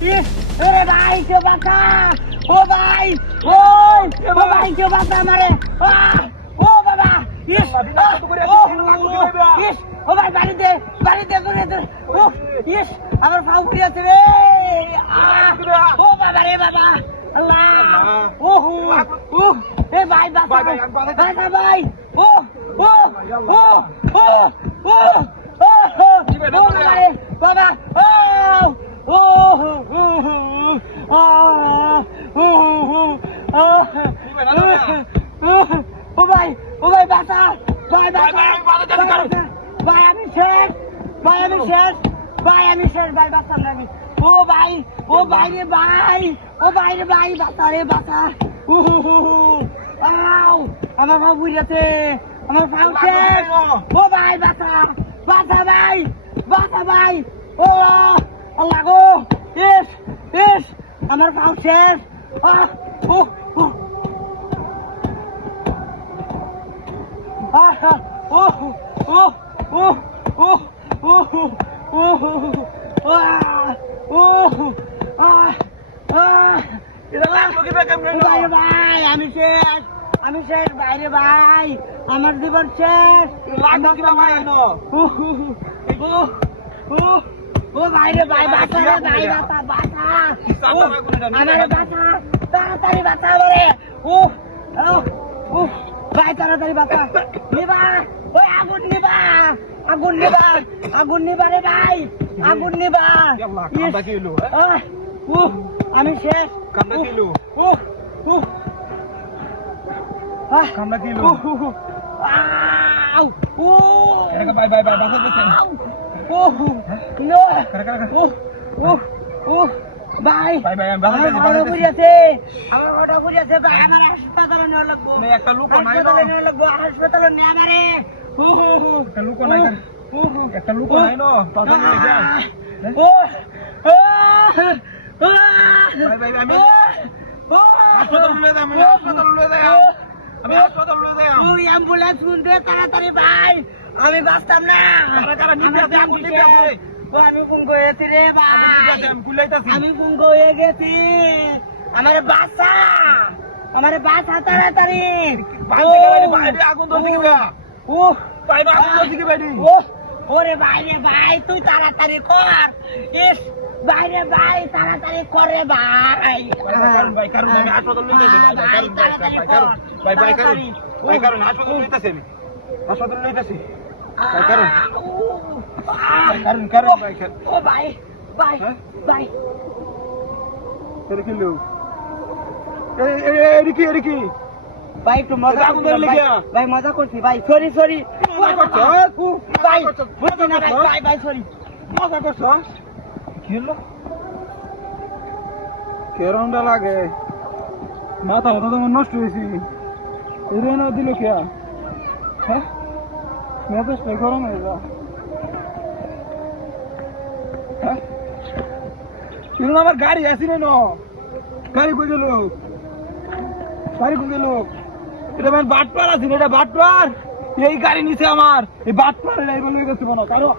अरे भाई क्यों बाता ओ भाई ओ भाई क्यों बाता हमारे ओ बाबा ओ भाई बारी दे ओ আমার পাও পুড়ে আছে রে ও বাবা রে বাবা আল্লাহ ওহো ও এ ভাই বাবা ভাই ও ও ও ও ও বাবা ও ও ভাই বাতা ভাই আমি শেষ ভাই আমি শেষ ভাই বাতা আমি ও ভাই রে ভাই বাতা রে বাতা আমার পা বুঝাতে আমার পাও শেষ ও ভাই বাতা ভাই ও আল্লাহ গো ইস আমার পাও শেষ আমি শেষ বাইরে ভাই আমার জীবন শেষ ও বাইরে ভাই বাঁচা ভাই বাঁচা আমার বাঁচা তাড়াতাড়ি বাঁচা আমারে ভাই তাড়াতাড়ি বাঁচা নিবা ওই আগুন নিবা রে ভাই আগুন নিবা আমি শেষ কামড়া কিলো ভাই বাসা দিচ্ছেন ভাই আমার হাসপাতালে নেওয়া লাগবো হাসপাতালে নেওয়া মারে একটা লুকো নাই না আমি অ্যাম্বুলেন্স শুনতে তাড়াতাড়ি ভাই আমি বাঁচতাম না আমি পুঙ্গ হয়েছি রে ভাই আমি পুঙ্গ হয়ে গেছি আমার বাসা তাড়াতাড়ি ওরে ভাই তুই তাড়াতাড়ি কর বাইরে ভাই তাড়াতাড়ি করে ভাই ভাই একটু মজা ভাই মজা করছি ভাই সরি ভাই সরি মজা করছ কেরমটা লাগে মাথা তোমার নষ্ট হয়েছি এর দিল কে হ্যাঁ মেজাজটা গরম হয়ে যা আমার গাড়ি আসি না গাড়ি কই গেল এটা বাটপার আছি এটা বাটপার এই গাড়ি নিচে আমার এই বাটপার এই বলে গেছে মনে কারো